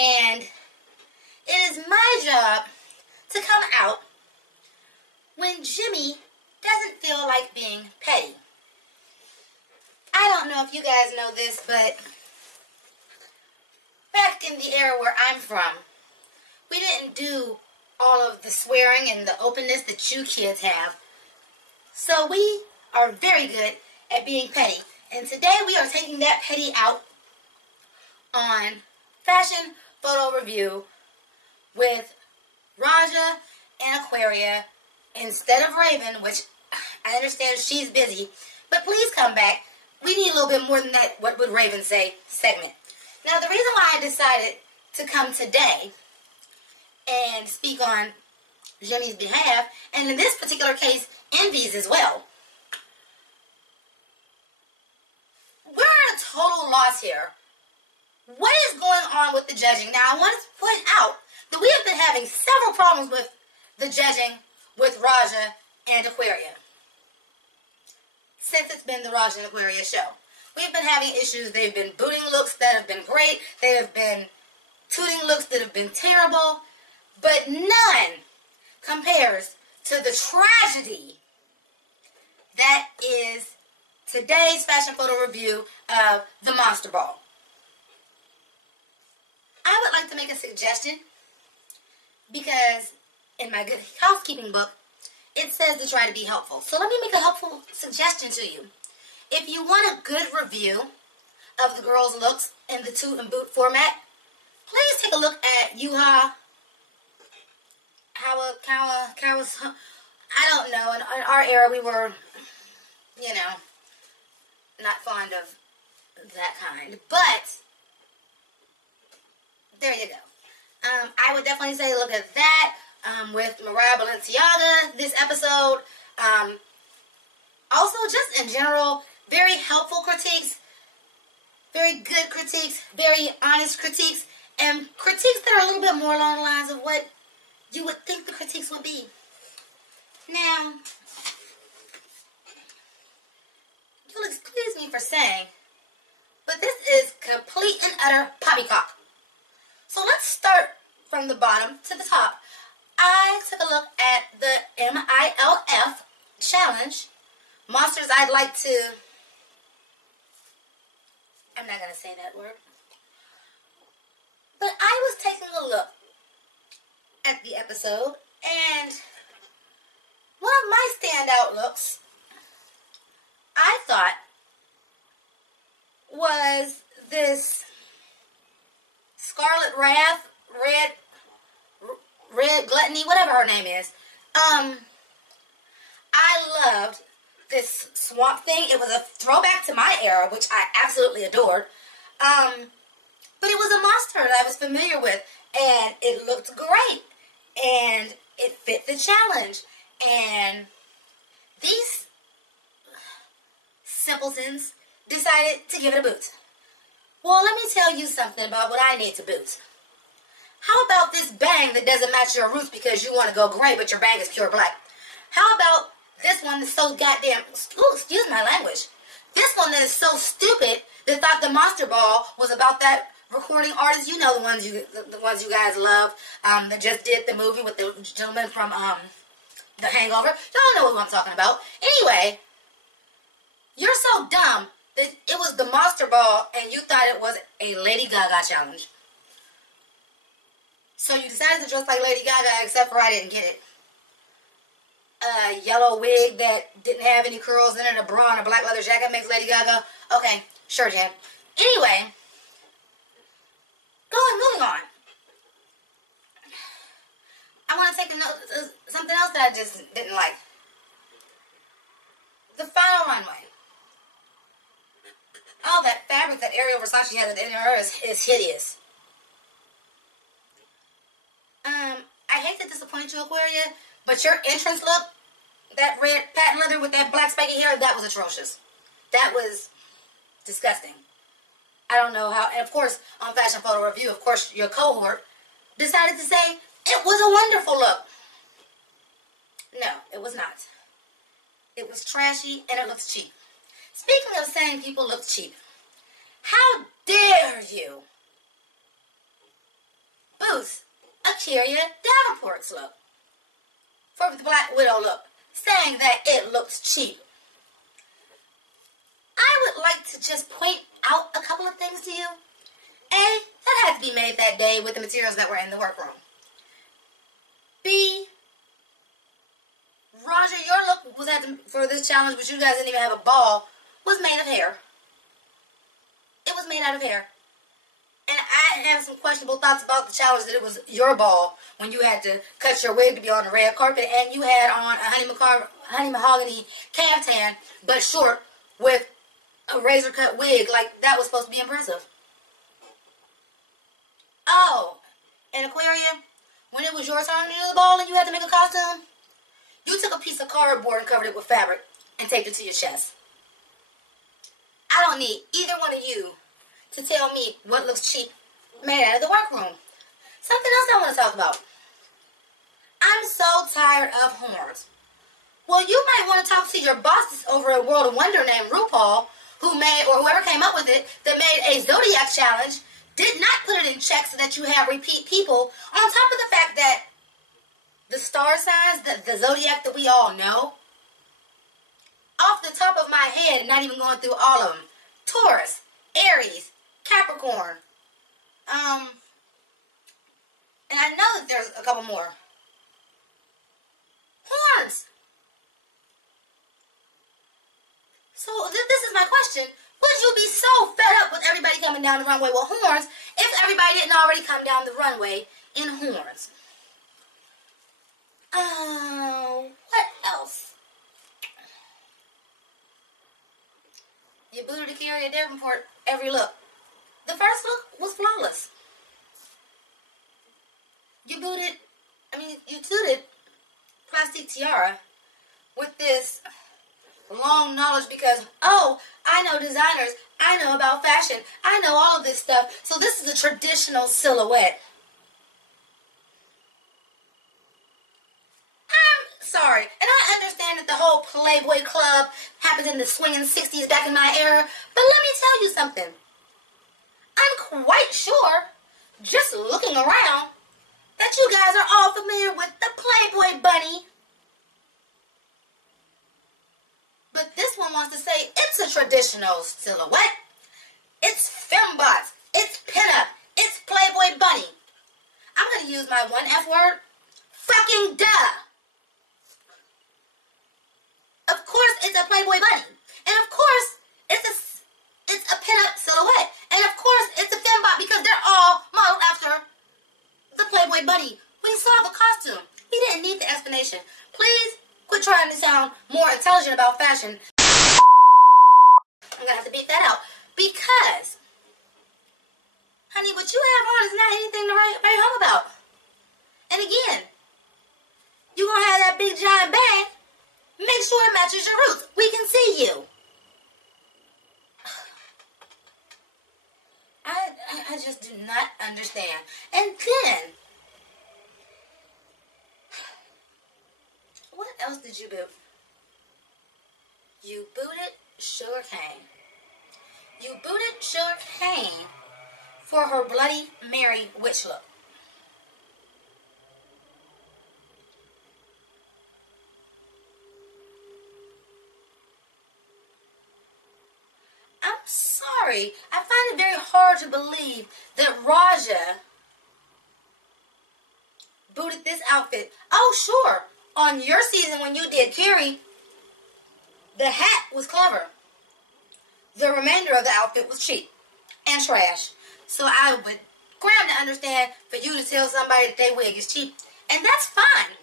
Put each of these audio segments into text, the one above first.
And it is my job to come out when Jimmi doesn't feel like being petty. I don't know if you guys know this, but back in the era where I'm from, we didn't do all of the swearing and the openness that you kids have. So we are very good at being petty. And today we are taking that petty out on Fashion Photo Review with Raja and Aquaria instead of Raven, which I understand she's busy. But please come back. We need a little bit more than that, what would Raven say, segment. Now, the reason why I decided to come today and speak on Jimmi's behalf, and in this particular case, Envy's as well. We're at a total loss here. What is going on with the judging? Now, I want to point out that we have been having several problems with the judging with Raja and Aquaria since it's been the Raja and Aquaria show. We've been having issues. They've been booting looks that have been great. They have been tooting looks that have been terrible. But none compares to the tragedy that is today's fashion photo review of the Monster Ball. I would like to make a suggestion because in my good housekeeping book, it says to try to be helpful. So let me make a helpful suggestion to you. If you want a good review of the girls' looks in the toot and boot format, please take a look at Yuha. I don't know. In our era, we were, not fond of that kind. But there you go. I would definitely say look at that with Mariah Balenciaga this episode. Also, just in general, very helpful critiques, very good critiques, very honest critiques, and critiques that are a little bit more along the lines of what you would think the critiques would be. Now, you'll excuse me for saying, but this is complete and utter poppycock. So let's start from the bottom to the top. I took a look at the MILF challenge. Monsters I'd like to... I'm not going to say that word. But I was taking a look at the episode, and one of my standout looks, I thought, was this Scarlet Wrath, Red Gluttony, whatever her name is. I loved this swamp thing. It was a throwback to my era, which I absolutely adored. But it was a monster that I was familiar with, and it looked great, and it fit the challenge. And these simpletons decided to give it a boot. Well, let me tell you something about what I need to boot. How about this bang that doesn't match your roots because you want to go gray, but your bang is pure black? How about this one that's so goddamn... Ooh, excuse my language. This one that is so stupid that thought the Monster Ball was about that recording artist. You know the ones you guys love, that just did the movie with the gentleman from The Hangover. Y'all know who I'm talking about. Anyway, you're so dumb that it was the Monster Ball and you thought it was a Lady Gaga challenge. So you decided to dress like Lady Gaga, except for I didn't get it. A yellow wig that didn't have any curls in it, a bra and a black leather jacket makes Lady Gaga. Okay, sure, Jen. Anyway, moving on. I want to take a note, something else that I just didn't like. The final runway. Oh, that fabric that Ariel Versace had in her is hideous. I hate to disappoint you, Aquaria, but your entrance look, that red patent leather with that black spiky hair, that was atrocious. That was disgusting. I don't know how, and of course, on Fashion Photo Review, of course, your cohort decided to say it was a wonderful look. No, it was not. It was trashy and it looks cheap. Speaking of saying people look cheap, how dare you boost Akira Davenport's look for the Black Widow look, saying that it looks cheap. I would like to just point out a couple of things to you. A, that had to be made that day with the materials that were in the workroom. B, Roger, your look was for this challenge, which you guys didn't even have a ball, was made of hair. It was made out of hair. And I have some questionable thoughts about the challenge that it was your ball when you had to cut your wig to be on the red carpet and you had on a honey mahogany caftan, but short with a razor cut wig. Like, that was supposed to be impressive. Oh, and Aquaria, when it was your turn to do the ball and you had to make a costume, you took a piece of cardboard and covered it with fabric and taped it to your chest. I don't need either one of you to tell me what looks cheap made out of the workroom. Something else I want to talk about. I'm so tired of horns. Well, you might want to talk to your bosses over at World of Wonder named RuPaul, who made, or whoever came up with it, that made a Zodiac challenge, did not put it in check so that you have repeat people, on top of the fact that the star signs, the Zodiac that we all know, off the top of my head, not even going through all of them, Taurus, Aries, Capricorn, and I know that there's a couple more. Horns. So this is my question. Would you be so fed up with everybody coming down the runway with horns if everybody didn't already come down the runway in horns? What else? You booted Akira Davenport every look. The first look was flawless. You tooted Plastic Tiara with this long knowledge because, oh, I know designers, I know about fashion, I know all of this stuff, so this is a traditional silhouette. I'm sorry, and I understand that the whole Playboy Club happened in the swinging 60s back in my era, but let me tell you something. I'm quite sure, just looking around, that you guys are all familiar with the Playboy Bunny. But this one wants to say it's a traditional silhouette. It's fembots. It's pinup. It's Playboy Bunny. I'm going to use my one F word. Fucking duh. Of course it's a Playboy Bunny. And of course it's a pinup silhouette. And of course it's a fembot because they're all modeled after the Playboy Bunny. We saw the costume. We didn't need the explanation. Please quit trying to sound more intelligent about fashion. I'm going to have to beat that out. Because, honey, what you have on is not anything to write home about. And again, you're going to have that big giant bag. Make sure it matches your roots. We can see you. I just do not understand. And then, what else did you boot? You booted Sugar Cane. You booted Sugar Cane for her Bloody Mary witch look. I'm sorry. I find it very hard to believe that Raja booted this outfit. Oh, sure. On your season when you did Carrie, the hat was clever. The remainder of the outfit was cheap and trash. So I would grab to understand for you to tell somebody that their wig is cheap. And that's fine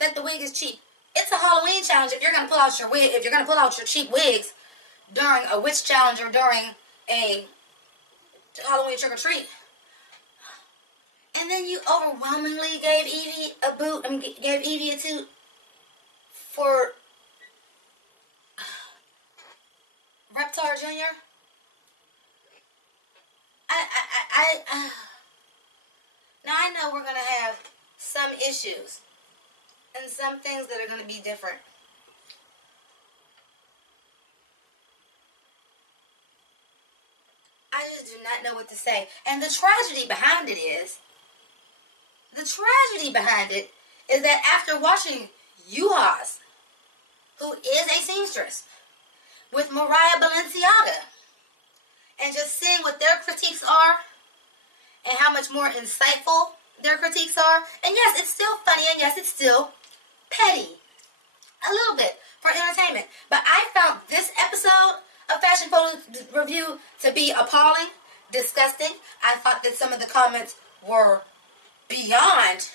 that the wig is cheap. It's a Halloween challenge. If you're going to pull out your wig, if you're going to pull out your cheap wigs during a witch challenge or during a Halloween trick-or-treat. And then you overwhelmingly gave Evie a boot, gave Evie a toot for Reptar Jr. Now I know we're going to have some issues and some things that are going to be different. I just do not know what to say. And the tragedy behind it is the tragedy behind it is that after watching Yuha's, who is a seamstress, with Mariah Balenciaga, and just seeing what their critiques are, and how much more insightful their critiques are, and yes, it's still funny, and yes, it's still petty, a little bit, for entertainment, but I found this episode of Fashion Photo Review to be appalling, disgusting. I thought that some of the comments were beyond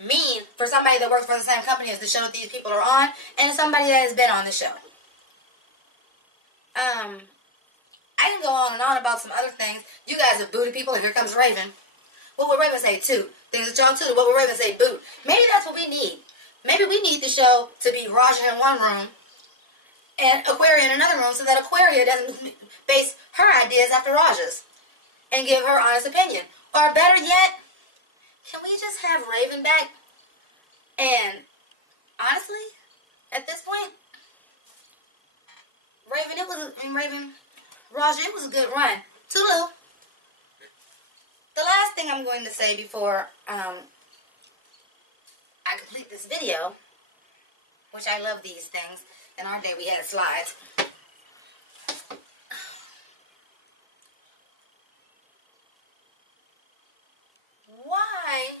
mean for somebody that works for the same company as the show that these people are on, and somebody that has been on the show. I can go on and on about some other things. You guys are booty people, and here comes Raven. What would Raven say? Toot. Things that y'all toot. What would Raven say? Boot. Maybe that's what we need. Maybe we need the show to be Raja in one room and Aquaria in another room, so that Aquaria doesn't base her ideas after Raja's and give her honest opinion. Or better yet, can we just have Raven back? And honestly, at this point, Raja, it was a good run. Toodaloo. The last thing I'm going to say before I complete this video, which I love these things. In our day, we had slides. Why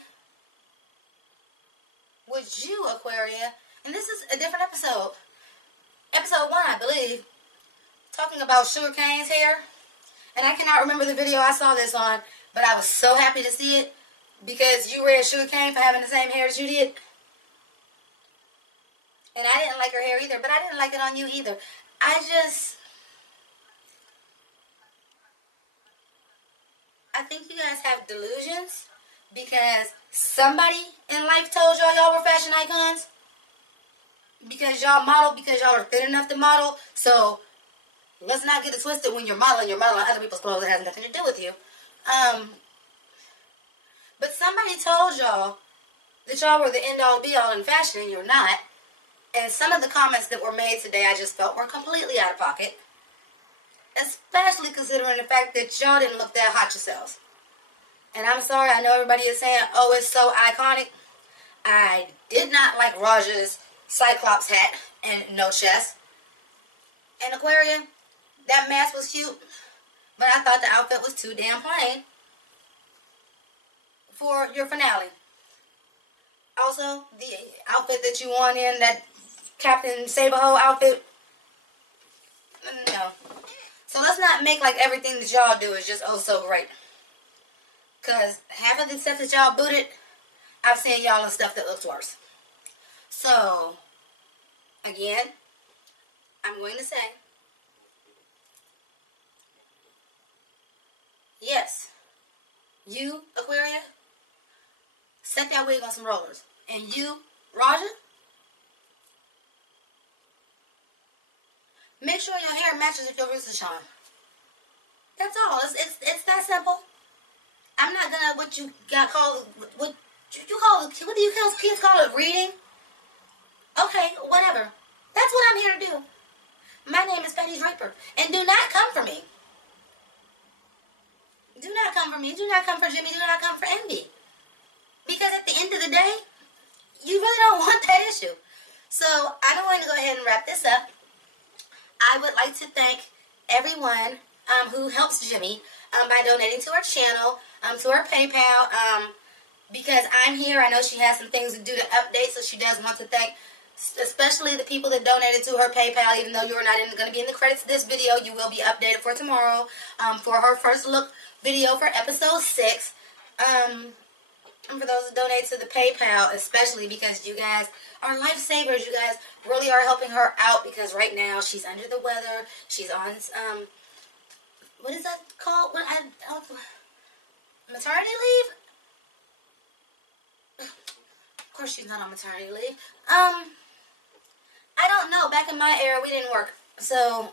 would you, Aquaria, and this is a different episode, episode 1, I believe, talking about Sugar Cane's hair, and I cannot remember the video I saw this on, but I was so happy to see it, because you read Sugar Cane for having the same hair as you did. And I didn't like her hair either, but I didn't like it on you either. I think you guys have delusions because somebody in life told y'all were fashion icons. Because y'all model, because y'all are thin enough to model. So let's not get it twisted when you're modeling other people's clothes. It has nothing to do with you. But somebody told y'all that y'all were the end-all be-all in fashion, and you're not. And some of the comments that were made today I just felt were completely out of pocket. Especially considering the fact that y'all didn't look that hot yourselves. And I'm sorry, I know everybody is saying, oh, it's so iconic. I did not like Raja's Cyclops hat and no chest. And Aquaria, that mask was cute, but I thought the outfit was too damn plain for your finale. Also, the outfit that you won in, that Captain Saberho outfit, no. So let's not make like everything that y'all do is just oh so great. Because half of the stuff that y'all booted, I've seen y'all in stuff that looks worse. So, again, I'm going to say, yes, you, Aquaria, set that wig on some rollers. And you, Raja, make sure your hair matches with your roots, Sean. That's all. It's that simple. I'm not gonna what do you kids call it, reading? Okay, whatever. That's what I'm here to do. My name is Betty Draper, and do not come for me. Do not come for me. Do not come for Jimmy. Do not come for Envy. Because at the end of the day, you really don't want that issue. So I'm going to go ahead and wrap this up. I would like to thank everyone who helps Jimmy by donating to our channel, to our PayPal, because I'm here. I know she has some things to do to update, so she does want to thank especially the people that donated to her PayPal. Even though you're not going to be in the credits of this video, you will be updated for tomorrow for her first look video for episode 6. And for those who donate to the PayPal, especially because you guys are lifesavers. You guys really are helping her out because right now she's under the weather. She's on, what is that called? Maternity leave? Of course she's not on maternity leave. I don't know. Back in my era, we didn't work. So,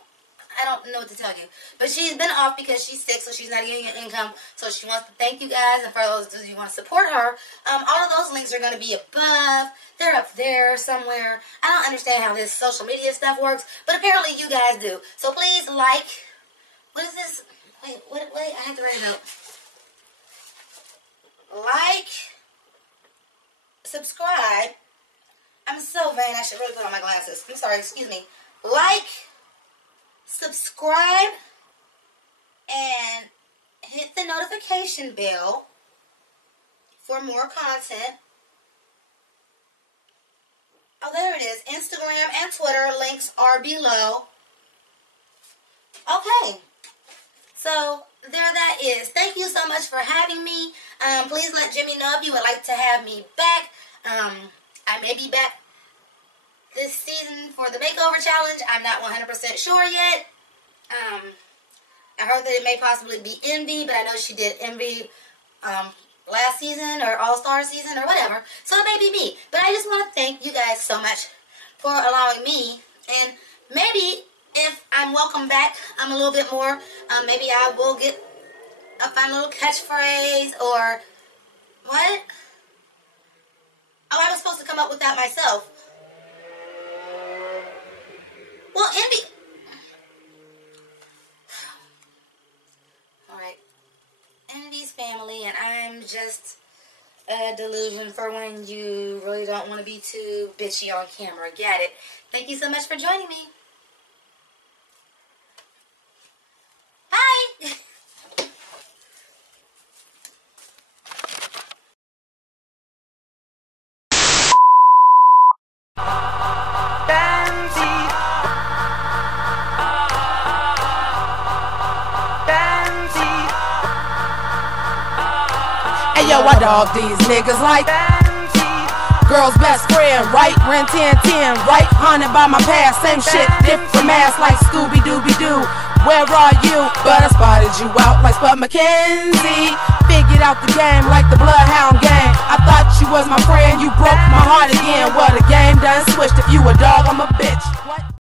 I don't know what to tell you. But she's been off because she's sick, so she's not getting an income. So she wants to thank you guys. And for those who want to support her, all of those links are going to be above. They're up there somewhere. I don't understand how this social media stuff works, but apparently you guys do. So please like. What is this? Wait, I have to write it out. Like, subscribe. I'm so vain, I should really put on my glasses. I'm sorry, excuse me. Like, subscribe, and hit the notification bell for more content. Oh, there it is. Instagram and Twitter links are below. Okay. So, there that is. Thank you so much for having me. Please let Jimmy know if you would like to have me back. I may be back this season for the makeover challenge. I'm not 100% sure yet. I heard that it may possibly be Envy, but I know she did Envy last season or All-Star season or whatever. So it may be me. But I just want to thank you guys so much for allowing me. And maybe if I'm welcome back, I'm a little bit more, maybe I will get a fun little catchphrase or what? Oh, I was supposed to come up with that myself. Well, Envy. Alright. Envy's family, and I'm just a delusion for when you really don't want to be too bitchy on camera. Get it? Thank you so much for joining me. Bye! Hey yo, I dog these niggas like girl's best friend, right? Ren 1010, right? Haunted by my past, same shit, different mask like Scooby-Dooby-Doo. Where are you? But I spotted you out like Spud McKenzie. Figured out the game like the Bloodhound game. I thought you was my friend, you broke my heart again. Well, the game done switched. If you a dog, I'm a bitch. What?